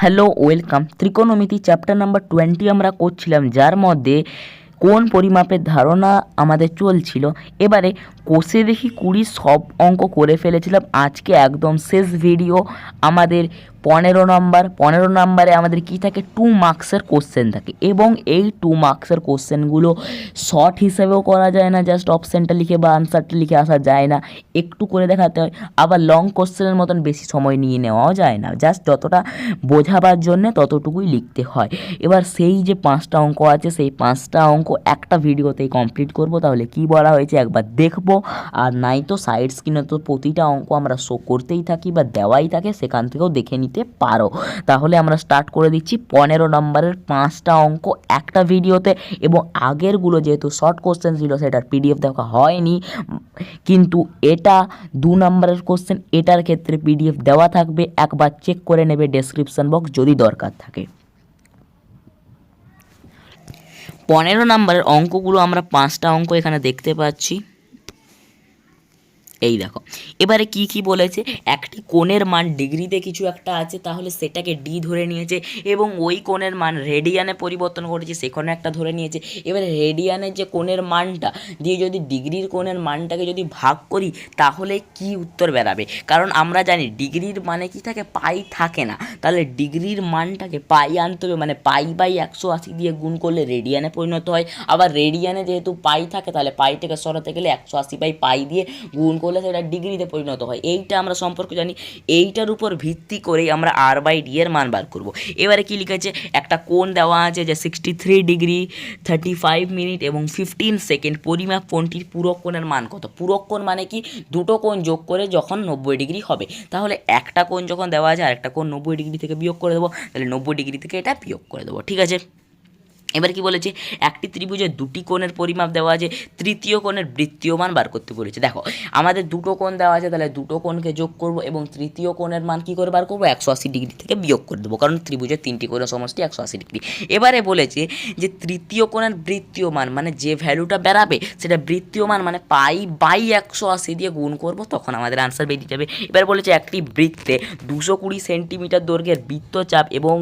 Hello welcome. ত্রিকোণমিতি chapter number 20 আমরা করছিলাম, যার মধ্যে কোন পরিমাপের ধারণা আমাদের চলছিল। এবারে কোষে দেখি 20 সব অঙ্ক করে ফেলেছিলাম। আজকে একদম শেষ ভিডিও আমাদের 15 নম্বরে আমাদের কি থাকে, 2 মার্কসের কোশ্চেন থাকে এবং এই 2 মার্কসের কোশ্চেনগুলো শর্ট হিসেবেও করা যায় না, জাস্ট অপশানটা লিখে বা আনসারটা লিখে আসা যায় না, একটু করে দেখাতে হয়। আবার লং কোশ্চেনের মতন বেশি সময় নিয়ে নেওয়াও যায় না, জাস্ট যতটা বোঝাবার জন্যে ততটুকুই লিখতে হয়। এবার সেই যে 5টা অঙ্ক আছে, সেই 5টা অঙ্ক একটা ভিডিওতেই কমপ্লিট করব। তাহলে কি বলা হয়েছে একবার দেখব, আর নাই তো সাইড স্ক্রিনে তো প্রতিটা অঙ্ক আমরা শো করতেই থাকি বা দেওয়াই থাকে, সেখান থেকেও দেখে নিতে পারো। তাহলে আমরা স্টার্ট করে দিচ্ছি 15 নম্বরের 5টা অঙ্ক একটা ভিডিওতে। এবং আগেরগুলো যেহেতু শর্ট কোশ্চেন ছিল, সেটার পিডিএফ দেখা হয়নি, কিন্তু এটা 2 নম্বরের কোশ্চেন, এটার ক্ষেত্রে পিডিএফ দেওয়া থাকবে, একবার চেক করে নেবে ডেসক্রিপশন বক্স যদি দরকার থাকে। 15 নম্বরের অঙ্কগুলো আমরা 5টা অঙ্ক এখানে দেখতে পাচ্ছি, এই দেখো। এবারে কি কি বলেছে, একটি কোণের মান ডিগ্রিতে কিছু একটা আছে, তাহলে সেটাকে ডি ধরে নিয়েছে এবং ওই কোণের মান রেডিয়ানে পরিবর্তন করেছে, সেখানে একটা ধরে নিয়েছে। এবারে রেডিয়ানের যে কোণের মানটা দিয়ে যদি ডিগ্রির কোণের মানটাকে যদি ভাগ করি, তাহলে কি উত্তর বেরাবে? কারণ আমরা জানি ডিগ্রির মানে কি থাকে, পাই থাকে না। তাহলে ডিগ্রির মানটাকে পাই আনতে হবে, মানে পাই বাই 180 দিয়ে গুণ করলে রেডিয়ানে পরিণত হয়। আবার রেডিয়ানে যেহেতু পাই থাকে, তাহলে পাইটাকে সরাতে গেলে 180 বাই পাই দিয়ে গুণ করলে সেটা ডিগ্রিতে পরিণত হয়। এইটা আমরা সম্পর্কে জানি। এইটার উপর ভিত্তি করেই আমরা আর বাই ডি এর মান বার করব। এবারে কি লিখেছে, একটা কোণ দেওয়া আছে যে 63 ডিগ্রি 35 মিনিট এবং 15 সেকেন্ড। পরিমাপ কোণটির পূরক কোণের মান কত? পূরক কোণ মানে কি, দুটো কোণ যোগ করে যখন 90 ডিগ্রি হবে। তাহলে একটা কোণ যখন দেওয়া আছে, আরেকটা কোণ 90 ডিগ্রি থেকে বিয়োগ করে দেবো, তাহলে 90 ডিগ্রি থেকে এটা বিয়োগ করে দেবো। ঠিক আছে। এবার কি বলেছে, একটি ত্রিভুজের দুটি কোণের পরিমাপ দেওয়া আছে, তৃতীয় কোণের বৃত্তীয় মান বার করতে বলেছে। দেখো আমাদের দুটো কোণ দেওয়া আছে, তাহলে দুটো কোণকে যোগ করব এবং তৃতীয় কোণের মান কী করে বার করবো, 180 ডিগ্রি থেকে বিয়োগ করে দেবো, কারণ ত্রিভুজের 3টি কোণের সমষ্টি 180 ডিগ্রি। এবারে বলেছে যে তৃতীয় কোণের বৃত্তীয় মান, মানে যে ভ্যালুটা বেরাবে সেটা বৃত্তীয় মান, মানে পাই বাই 180 দিয়ে গুণ করব, তখন আমাদের আনসার বেরিয়ে যাবে। এবার বলেছে একটি বৃত্তে 220 সেন্টিমিটার দৈর্ঘ্যের বৃত্তচাপ এবং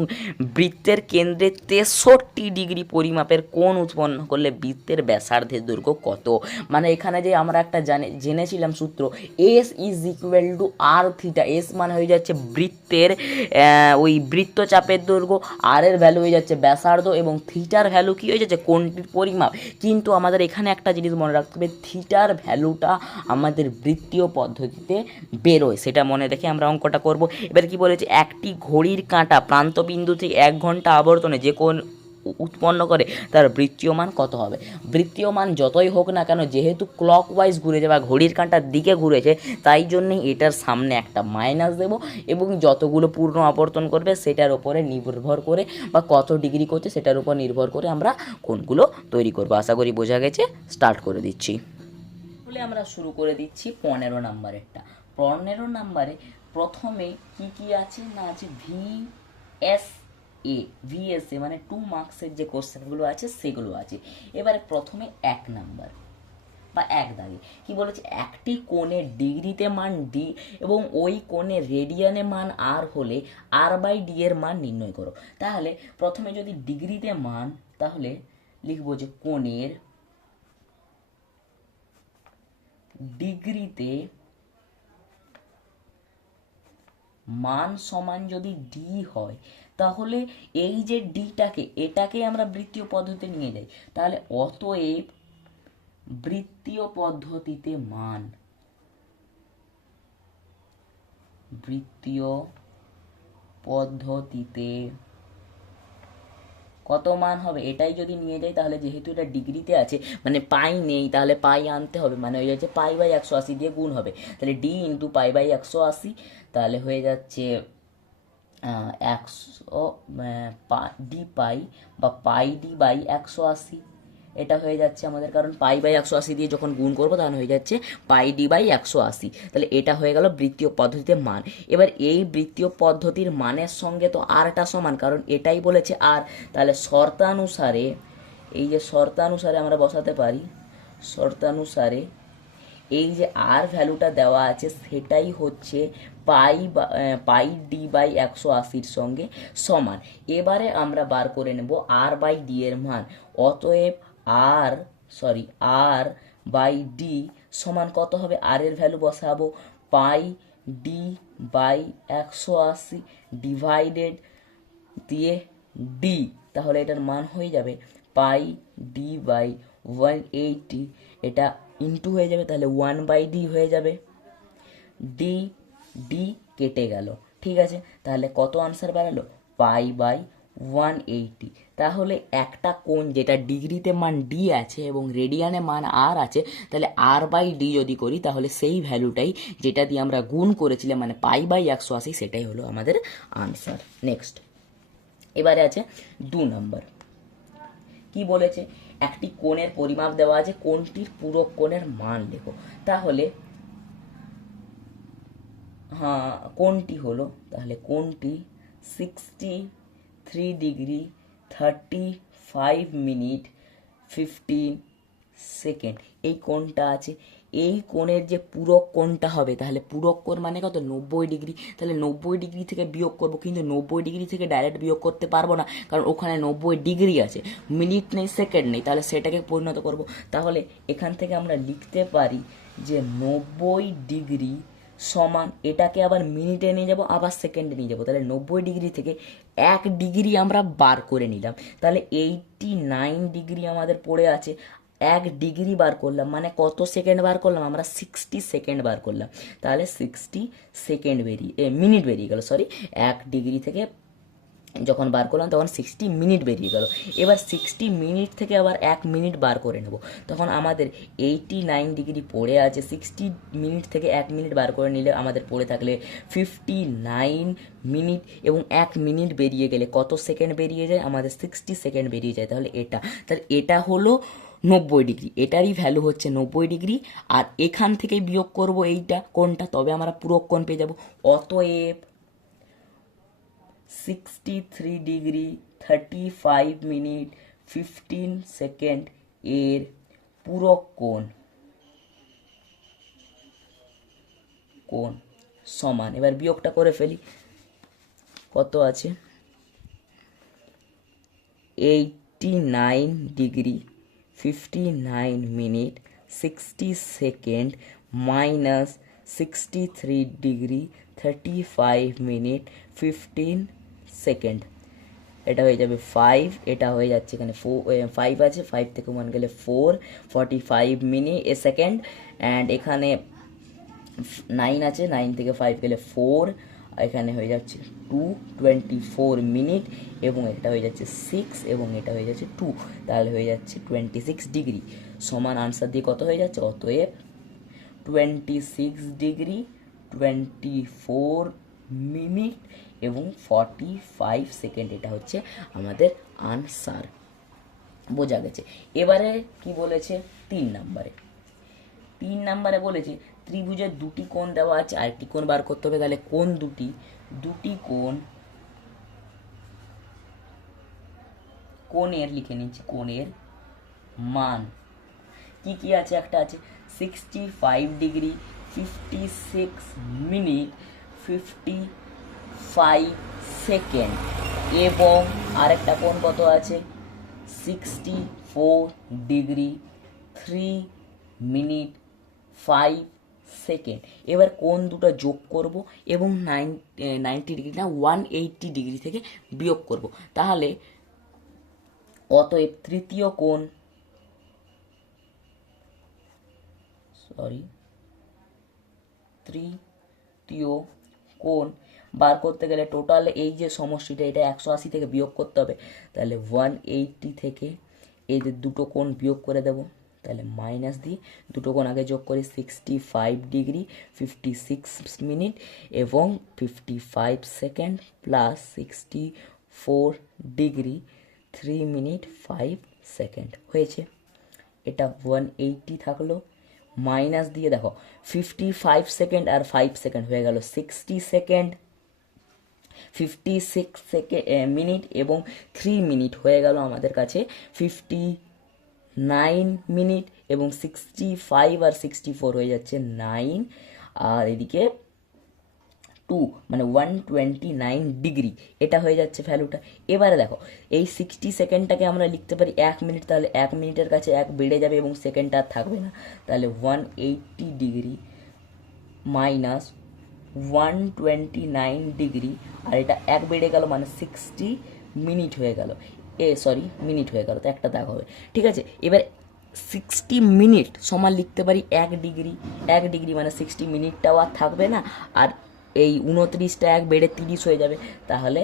বৃত্তের কেন্দ্রে 63 ডিগ্রি পরিমাপের কোণ উৎপন্ন করলে বৃত্তের ব্যাসার্ধের দৈর্ঘ্য কত? মানে এখানে যে আমরা একটা জেনেছিলাম সূত্র, S is equal to R theta. S মানে হয়ে যাচ্ছে বৃত্তের ওই বৃত্তচাপের দৈর্ঘ্য, আর এর ভ্যালু হয়ে যাচ্ছে ব্যাসার্ধ এবং থিটার ভ্যালু কী হয়ে যাচ্ছে, কোণটির পরিমাপ। কিন্তু আমাদের এখানে একটা জিনিস মনে রাখতে হবে, থিটার ভ্যালুটা আমাদের বৃত্তীয় পদ্ধতিতে বেরোয়, সেটা মনে রেখে আমরা অঙ্কটা করব। এবার কি বলেছে, একটি ঘড়ির কাঁটা প্রান্তবিন্দু থেকে 1 ঘন্টা আবর্তনে যে কোণ উৎপন্ন করে তার বৃত্তীয় মান কত হবে? বৃত্তীয় মান যতই হোক না কেন, যেহেতু ক্লকওয়াইজ ঘুরেছে বা ঘড়ির কাঁটার দিকে ঘুরেছে, তাই জন্যই এটার সামনে একটা মাইনাস দেব এবং যতগুলো পূর্ণ আবর্তন করবে সেটার উপরে নির্ভর করে বা কত ডিগ্রি করছে সেটার উপর নির্ভর করে আমরা কোণগুলো তৈরি করবো। আশা করি বোঝা গেছে। স্টার্ট করে দিচ্ছি। তাহলে আমরা শুরু করে দিচ্ছি 15 নাম্বারেরটা। 15 নাম্বারে প্রথমে কি কি আছে না, আছে ভিএসএ মানে 2 মার্কসের যে কোশ্চেনগুলো আছে সেগুলো আছে। এবারে প্রথমে 1 নাম্বার বা 1 দাগে কি বলেছে, একটি কোণের ডিগ্রিতে মান ডি এবং ওই কোণের রেডিয়ানে মান আর হলে আর বাই ডি এর মান নির্ণয় করো। তাহলে প্রথমে যদি ডিগ্রিতে মান, তাহলে লিখবো যে কোণের ডিগ্রিতে মান সমান যদি ডি হয়, তাহলে এই যে ডিটাকে, এটাকে আমরা বৃত্তীয় পদ্ধতিতে নিয়ে যাই, তাহলে অতএব বৃত্তীয় পদ্ধতিতে মান, বৃত্তীয় পদ্ধতিতে কত মান হবে, এটাই যদি নিয়ে যাই, তাহলে যেহেতু এটা ডিগ্রিতে আছে মানে পাই নেই, তাহলে পাই আনতে হবে, মানে হয়ে যাচ্ছে পাই বাই 180 দিয়ে গুণ হবে, তাহলে ডি ইন্টু পাই বাই 180, তাহলে হয়ে যাচ্ছে 100 ডি পাই বা পাই ডি বাই 180, এটা হয়ে যাচ্ছে আমাদের, কারণ পাই বাই 180 দিয়ে যখন গুণ করবো তখন হয়ে যাচ্ছে পাই ডি বাই 180। তাহলে এটা হয়ে গেল বৃত্তীয় পদ্ধতিতে মান। এবার এই বৃত্তীয় পদ্ধতির মানের সঙ্গে তো আরটা সমান, কারণ এটাই বলেছে আর, তাহলে শর্তানুসারে, এই যে শর্তানুসারে আমরা বসাতে পারি, শর্তানুসারে এই যে আর ভ্যালুটা দেওয়া আছে সেটাই হচ্ছে পাই ডি বাই 180-র সঙ্গে সমান। এবারে আমরা বার করে নেব আর বাই ডি এর মান। অতএব আর বাই ডি সমান কত হবে? আর এর ভ্যালু বসাবো পাই ডি বাই 180 ডিভাইডেড দিয়ে ডি, তাহলে এটার মান হয়ে যাবে পাই ডি বাই 180, এটা ইন্টু হয়ে যাবে, তাহলে 1/d হয়ে যাবে। ডি ডি কেটে গেল, ঠিক আছে। তাহলে কত আনসার বেরালো? Pi by 180। তাহলে একটা কোণ যেটা ডিগ্রিতে মান ডি আছে এবং রেডিয়ানে মান আর আছে, তাহলে আর বাই ডি যদি করি তাহলে সেই ভ্যালুটাই যেটা দিয়ে আমরা গুণ করেছিলাম মানে পাই বাই 180, সেটাই হলো আমাদের আনসার। নেক্সট এবারে আছে 2 নম্বর। কি বলেছে? একটি কোণের পরিমাপ দেওয়া আছে, কোণটির পূরক কোণের মান লেখো। তাহলে কোণটি হলো, তাহলে কোণটি 63 ডিগ্রি 35 মিনিট 15 সেকেন্ড এই কোণটা আছে। এই কোণের যে পূরক কোণটা হবে, তাহলে পূরক কোণ মানে কত? 90 ডিগ্রি। তাহলে 90 ডিগ্রি থেকে বিয়োগ করব, কিন্তু 90 ডিগ্রি থেকে ডাইরেক্ট বিয়োগ করতে পারবো না, কারণ ওখানে 90 ডিগ্রি আছে, মিনিট নেই, সেকেন্ড নেই। তাহলে সেটাকে পরিণত করব। তাহলে এখান থেকে আমরা লিখতে পারি যে 90 ডিগ্রি সমান, এটাকে আবার মিনিটে নিয়ে যাব, আবার সেকেন্ডে নিয়ে যাব, তাহলে 90 ডিগ্রি থেকে 1 ডিগ্রি আমরা বার করে নিলাম। তাহলে 89 ডিগ্রি আমাদের পড়ে আছে। 1 ডিগ্রি বার করলাম মানে কত সেকেন্ড বার করলাম? আমরা 60 সেকেন্ড বার করলাম। তাহলে 60 সেকেন্ড মিনিট বেরিয়ে গেল, 1 ডিগ্রি থেকে যখন বার করলাম তখন 60 মিনিট বেরিয়ে গেল। এবার 60 মিনিট থেকে আবার 1 মিনিট বার করে নেব, তখন আমাদের 89 ডিগ্রি পড়ে আছে। 60 মিনিট থেকে 1 মিনিট বার করে নিলে আমাদের পড়ে থাকলে 59 মিনিট, এবং 1 মিনিট বেরিয়ে গেলে কত সেকেন্ড বেরিয়ে যায়? আমাদের 60 সেকেন্ড বেরিয়ে যায়। তাহলে এটা হলো 90 ডিগ্রি, এটারই ভ্যালু হচ্ছে 90 ডিগ্রি। আর এখান থেকে বিয়োগ করব এইটা কোণটা, তবে আমরা পূরক কোণ পেয়ে যাব। অতএব 63 ডিগ্রি 35 মিনিট 15 সেকেন্ড এর পূরক কোণ সমান, এবার বিয়োগটা করে ফেলি, কত আছে? 89 degree 59 minute 60 second minus 63 degree 35 minute 15 second, এটা হয়ে যাবে 5, এটা হয়ে যাচ্ছে এখানে 5 আছে, 5 থেকে 1 গেলে 4, 45 মিনিট সেকেন্ড, অ্যান্ড এখানে 9 আছে, 9 থেকে 5 গেলে 4, এখানে হয়ে যাচ্ছে 24 মিনিট, এবং এটা হয়ে যাচ্ছে 6, এবং এটা হয়ে যাচ্ছে 2, তাহলে হয়ে যাচ্ছে 26 ডিগ্রি সমান আনসার দিয়ে কত হয়ে যাচ্ছে? অতএব 26 ডিগ্রি 24 মিনিট এবং 45 সেকেন্ড, এটা হচ্ছে আমাদের আনসার। বোঝা গেছে? এবারে কি বলেছে 3 নাম্বারে বলেছে ত্রিভুজের দুটি কোণ দেওয়া আছে, আরেকটি কোণ বার করতে হবে। তাহলে কোণ দুটি কোণের লিখে নিচ্ছি, কোণের মান কি কি আছে? একটা আছে 65 ডিগ্রি 56 মিনিট 55 সেকেন্ড, এবং আরেকটা কোণ কত আছে? 64 ডিগ্রি 3 মিনিট 5 সেকেন্ড। এবার কোণ দুটো যোগ করব এবং 90 ডিগ্রি না 180 ডিগ্রি থেকে বিয়োগ করব। তাহলে অতএব তৃতীয় কোণ বার করতে গেলে টোটাল এই যে সমষ্টিটা, এটা 180 থেকে বিয়োগ করতে হবে। তাহলে 180 থেকে এই যে দুটো কোণ বিয়োগ করে দেব, তাহলে মাইনাস দিয়ে দুটো কোণ আগে যোগ করি, 65 ডিগ্রি 56 মিনিট এবং 55 second plus 64 degree 3 minute 5 second হয়েছে। এটা 180 থাকলো, মাইনাস দিয়ে দেখো 55 সেকেন্ড আর 5 সেকেন্ড হয়ে গেল 60 সেকেন্ড, 56 মিনিট এবং 3 মিনিট হয়ে গেল আমাদের কাছে 59 মিনিট, এবং 65 আর 64 হয়ে যাচ্ছে 9, আর এদিকে টু মানে 129 ডিগ্রি, এটা হয়ে যাচ্ছে ভ্যালুটা। এবারে দেখো এই 60 সেকেন্ডটাকে আমরা লিখতে পারি 1 মিনিট, তাহলে 1 মিনিটের কাছে 1 বেড়ে যাবে এবং সেকেন্ডটা আর থাকবে না, তাহলে 180 ডিগ্রি মাইনাস 129 ডিগ্রি, আর এটা 1 বেড়ে গেল মানে 60 মিনিট হয়ে গেল, মিনিট হয়ে গেল, তো একটা দাগ হবে। ঠিক আছে, এবার 60 মিনিট সমান লিখতে পারি 1 ডিগ্রি, 1 ডিগ্রি মানে 60 মিনিটটাও আর থাকবে না, আর এই 29টা 1 বেড়ে 30 হয়ে যাবে, তাহলে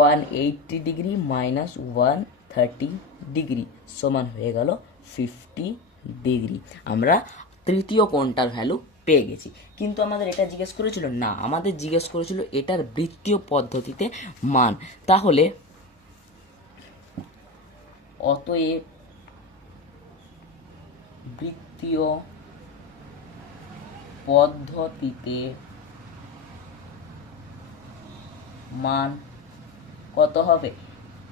180 ডিগ্রি মাইনাস 130 ডিগ্রি সমান হয়ে গেল 50 ডিগ্রি। আমরা তৃতীয় কোণটার ভ্যালু পেয়ে গেছি। কিন্তু আমাদের এটা জিজ্ঞেস করেছিল না, আমাদের জিজ্ঞেস করেছিল এটার বৃত্তীয় পদ্ধতিতে মান। তাহলে অতএব বৃত্তীয় পদ্ধতিতে মান কত হবে?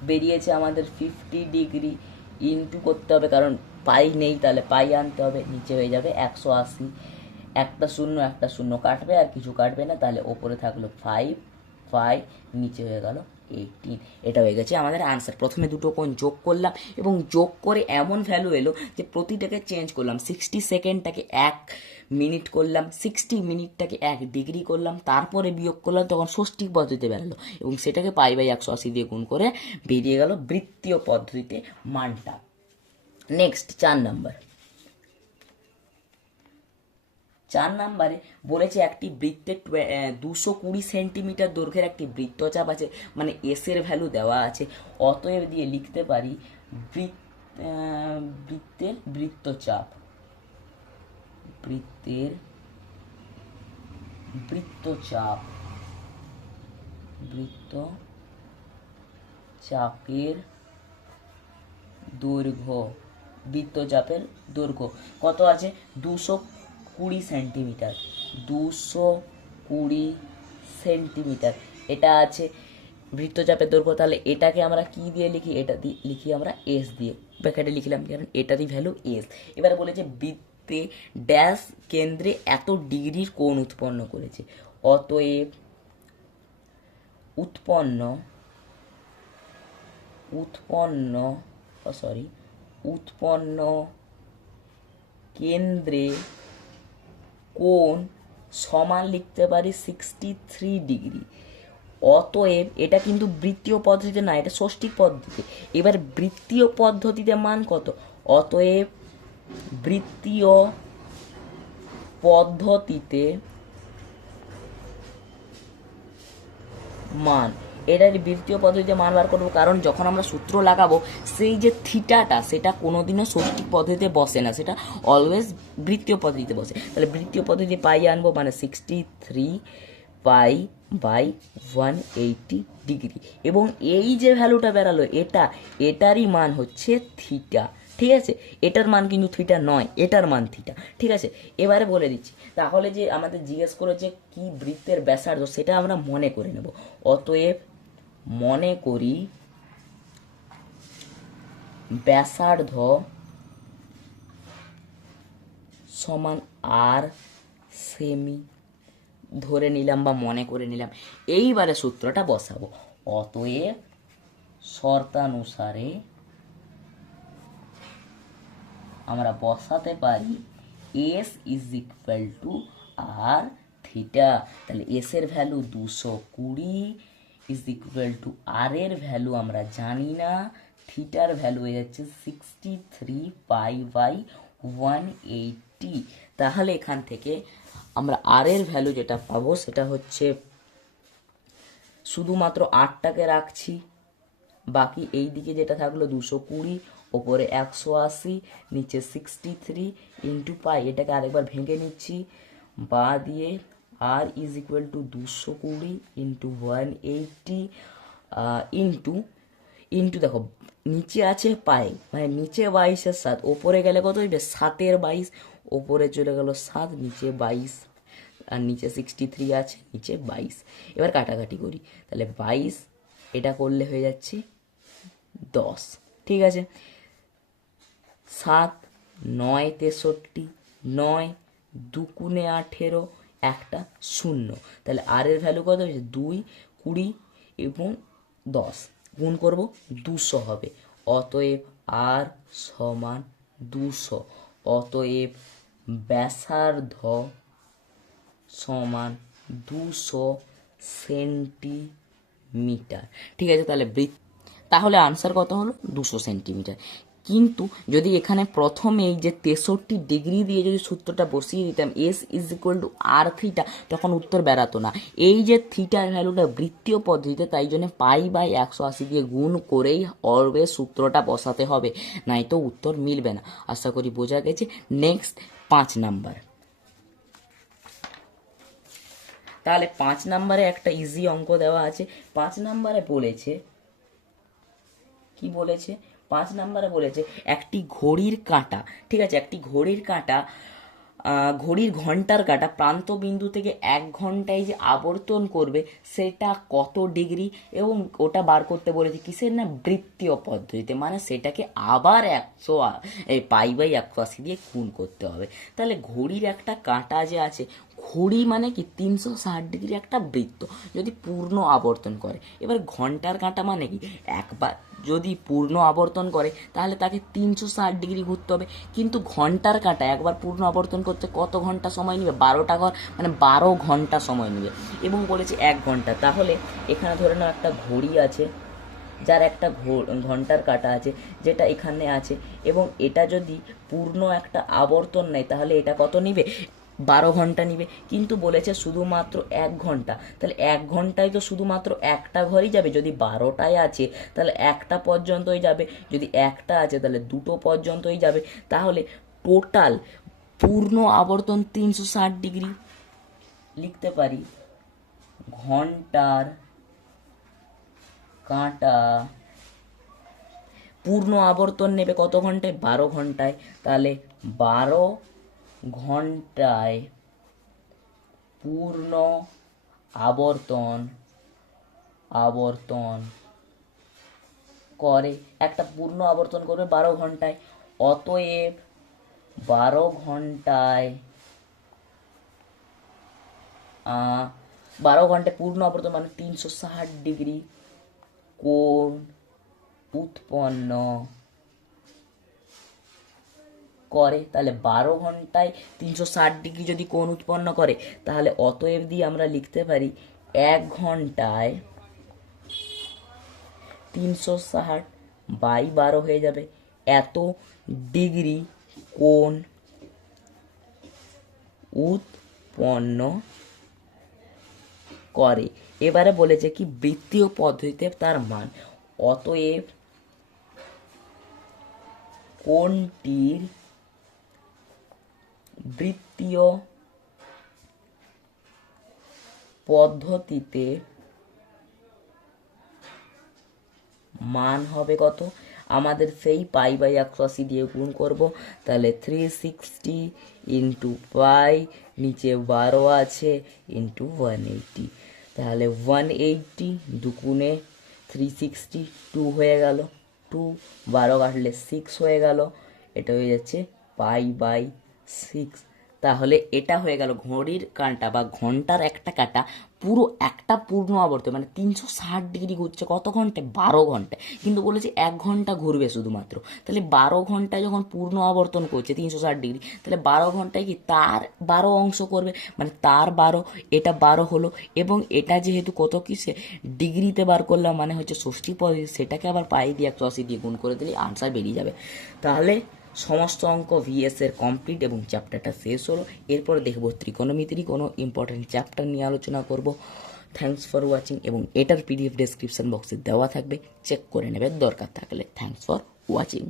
বেরিয়েছে আমাদের 50 ডিগ্রি, ইনটু করতে হবে কারণ পাই নেই, তাহলে পাই আনতে হবে, নিচে হয়ে যাবে 180, একটা শূন্য কাটবে আর কিছু কাটবে না, তাহলে ওপরে থাকলো 5, নিচে হয়ে গেল 18। এটা হয়ে গেছে আমাদের আনসার। প্রথমে দুটো কোণ যোগ করলাম এবং যোগ করে এমন ভ্যালু এলো যে প্রতিটাকে চেঞ্জ করলাম, 60 সেকেন্ডটাকে 1 মিনিট করলাম, 60 মিনিটটাকে 1 ডিগ্রি করলাম, তারপরে বিয়োগ করলাম, তখন ষষ্ঠিক পদ্ধতিতে বেরোলো এবং সেটাকে পাই/180 দিয়ে গুণ করে বেরিয়ে গেল বৃত্তীয় পদ্ধতিতে মানটা। নেক্সট 4 নাম্বারে বলেছে একটি বৃত্তের 220 সেন্টিমিটার দৈর্ঘ্যের একটি বৃত্তচাপ আছে, মানে এস এর ভ্যালু দেওয়া আছে। অতএব দিয়ে লিখতে পারি বৃত্তের বৃত্তচাপ, বৃত্তচাপের দৈর্ঘ্য, বৃত্তচাপের দৈর্ঘ্য কত আছে? 220 সেন্টিমিটার, 220 সেন্টিমিটার এটা আছে বৃত্তচাপের দৈর্ঘ্য। তাহলে এটাকে আমরা কি দিয়ে লিখি? এটা দিয়ে লিখি আমরা এস দিয়ে, ব্র্যাকেটে লিখলাম কারণ এটারই ভ্যালু এস। এবারে বলেছে বৃত্তে ড্যাশ কেন্দ্রে এত ডিগ্রির কোণ উৎপন্ন করেছে, অতএব উৎপন্ন কেন্দ্রে কোণ সমান লিখতে পারি 63 ডিগ্রি। অতএব এটা কিন্তু বৃত্তীয় পদ্ধতিতে না, এটা ষষ্ঠিক পদ্ধতি। এবার বৃত্তীয় পদ্ধতিতে মান কত? অতএব বৃত্তীয় পদ্ধতিতে মান, এটার বৃত্তীয় পদ্ধতিতে মান বার করবো, কারণ যখন আমরা সূত্র লাগাবো সেই যে থিটাটা সেটা কোনোদিনও ষষ্ঠিক পদ্ধতিতে বসে না, সেটা অলওয়েজ বৃত্তীয় পদ্ধতিতে বসে। তাহলে বৃত্তীয় পদ্ধতিতে পাই আনবো, মানে 63 পাই/180 ডিগ্রি, এবং এই যে ভ্যালুটা বেরালো এটারই মান হচ্ছে থিটা। ঠিক আছে, এটার মান কিন্তু থিটা নয়, এটার মান থিটা। ঠিক আছে, এবারে বলে দিচ্ছি। তাহলে যে আমাদের জিজ্ঞেস করেছে কি বৃত্তের ব্যাসার্ধ, সেটা আমরা মনে করে নেব। অতএব মনে করি ব্যাসার্ধ সমান আর সেমি ধরে নিলাম বা মনে করে নিলাম। এইবারে সূত্রটা বসাবো। অতএব শর্তানুসারে আমরা বসাতে পারি S is equal to R theta. তাহলে এস এর value 220 is equal to R এর ভ্যালু আমরা জানি না, থিটার ভ্যালু হয়ে যাচ্ছে 63 পাই/180। তাহলে এখান থেকে আমরা আর এর ভ্যালু যেটা পাবো সেটা হচ্ছে, শুধুমাত্র 8টাকে রাখছি, বাকি এই দিকে যেটা থাকলো 220, ওপরে 180, নিচে 63 ইন্টু পাই, এটাকে আরেকবার ভেঙে নিচ্ছি বা দিয়ে, আর is equal to 220 into 180 into দেখো নিচে আছে পাই, মানে নিচে 22-এর 7, ওপরে গেলে কত হইবে 7-এর 22, ওপরে চলে গেল 7, নিচে 22, আর নিচে 63 আছে, নিচে 22। এবার কাটাকাটি করি, তাহলে 22 এটা করলে হয়ে যাচ্ছে 10। ঠিক আছে, 7 9 63, 9 2 × 18, একটা শূন্য। তাহলে আর এর ভ্যালু কত হয়েছে 2, 20 এবং 10 গুণ করব 200 হবে। অতএব আর সমান 200। অতএব ব্যাসার্ধ সমান 200 সেন্টিমিটার। ঠিক আছে, তাহলে আনসার কত হলো 200 সেন্টিমিটার। কিন্তু যদি এখানে প্রথমে এই যে 63 ডিগ্রি দিয়ে যদি সূত্রটা বসিয়ে দিতাম S is equal to R theta, তখন উত্তর বেরাতো না। এই যে থিটার ভ্যালুটা বৃত্তীয় পদ্ধতিতে, তাই জন্য π/180 দিয়ে গুণ করেই অলওয়েজ সূত্রটা বসাতে হবে, নাই তো উত্তর মিলবে না। আশা করি বোঝা গেছে। Next 5 number. তাহলে 5 নাম্বারে একটা ইজি অঙ্ক দেওয়া আছে। 5 নাম্বারে বলেছে কি বলেছে, 5 নাম্বারে বলেছে একটি ঘড়ির কাঁটা, ঠিক আছে, একটি ঘড়ির কাঁটা ঘড়ির ঘন্টার কাঁটা প্রান্ত বিন্দু থেকে 1 ঘন্টায় যে আবর্তন করবে সেটা কত ডিগ্রি, এবং ওটা বার করতে বলেছে কিসের না বৃত্তীয় পদ্ধতিতে, মানে সেটাকে আবার 180 দিয়ে গুণ করতে হবে। তাহলে ঘড়ির একটা কাঁটা যে আছে, ঘড়ি মানে কি 360 ডিগ্রি একটা বৃত্ত যদি পূর্ণ আবর্তন করে। এবার ঘন্টার কাঁটা মানে কি একবার যদি পূর্ণ আবর্তন করে তাহলে তাকে 360 ডিগ্রি ঘুরতে হবে। কিন্তু ঘন্টার কাঁটা একবার পূর্ণ আবর্তন করতে কত ঘন্টা সময় নেবে, 12টা ঘর মানে 12 ঘন্টা সময় নেবে, এবং বলেছে 1 ঘন্টা। তাহলে এখানে ধরে নাও একটা ঘড়ি আছে যার একটা ঘন্টার কাঁটা আছে যেটা এখানে আছে, এবং এটা যদি পূর্ণ একটা আবর্তন নেয় তাহলে এটা কত নিবে, 12 ঘন্টা নিবে। কিন্তু বলেছে শুধুমাত্র 1 ঘন্টা, তাহলে 1 ঘন্টায় তো শুধুমাত্র একটা ঘরই যাবে। যদি 12টায় আছে তাহলে একটা পর্যন্তই যাবে, যদি একটা আছে তাহলে 2টো পর্যন্তই যাবে। তাহলে টোটাল পূর্ণ আবর্তন 360 ডিগ্রি। লিখতে পারি ঘন্টার কাঁটা পূর্ণ আবর্তন নেবে কত ঘন্টায়, 12 ঘন্টায়। তাহলে 12 ঘন্টায় পূর্ণ আবর্তন করে, একটা পূর্ণ আবর্তন করবে 12 ঘন্টায়। অতএব 12 ঘন্টায় 12 ঘন্টায় পূর্ণ আবর্তন মানে 360 ডিগ্রি কোণ উৎপন্ন করে। তাহলে 12 ঘন্টায় 360 ডিগ্রি যদি কোণ উৎপন্ন করে, তাহলে অতএব দিয়ে আমরা লিখতে পারি 1 ঘন্টায় 360 বাই 12 হয়ে যাবে এত ডিগ্রি কোণ উৎপন্ন করে। এবারে বলেছে কি বৃত্তীয় পদ্ধতিতে তার মান। অতএব কোণটির বৃত্তীয় পদ্ধতিতে মান হবে কত, আমাদের সেই π/180 দিয়ে গুণ করব। তাহলে 360 ইন্টু পাই, নিচে 12 আছে, ইন্টু 180। তাহলে 180 দুগুণে 360, 2 হয়ে গেল, 2 12 কাটলে 6 হয়ে গেল, এটা হয়ে যাচ্ছে π/6। তাহলে এটা হয়ে গেল ঘড়ির কাঁটা বা ঘন্টার একটা কাঁটা পুরো একটা পূর্ণ আবর্তন মানে 360 ডিগ্রি ঘুরছে কত ঘন্টায়, 12 ঘন্টায়। কিন্তু বলেছে 1 ঘন্টা ঘুরবে শুধুমাত্র। তাহলে 12 ঘন্টায় যখন পূর্ণ আবর্তন করছে 360 ডিগ্রি, তাহলে 12 ঘন্টায় কি তার 12 অংশ করবে, মানে তার 12, এটা 12 হলো। এবং এটা যেহেতু কত কিসে ডিগ্রিতে বার করলাম মানে হচ্ছে ষষ্ঠী পদ্ধতি, সেটাকে আবার π/180 দিয়ে গুণ করে দিলে আনসার বেরিয়ে যাবে। তাহলে সমস্ত অঙ্ক ভিএস এর কমপ্লিট এবং চ্যাপ্টারটা শেষ হলো। এরপর দেখব ত্রিকোণমিতির কোনো ইম্পর্টেন্ট চ্যাপ্টার নিয়ে আলোচনা করব। থ্যাঙ্কস ফর ওয়াচিং, এবং এটার পিডিএফ ডেসক্রিপশন বক্সে দেওয়া থাকবে, চেক করে নেবে দরকার থাকলে। Thanks for watching.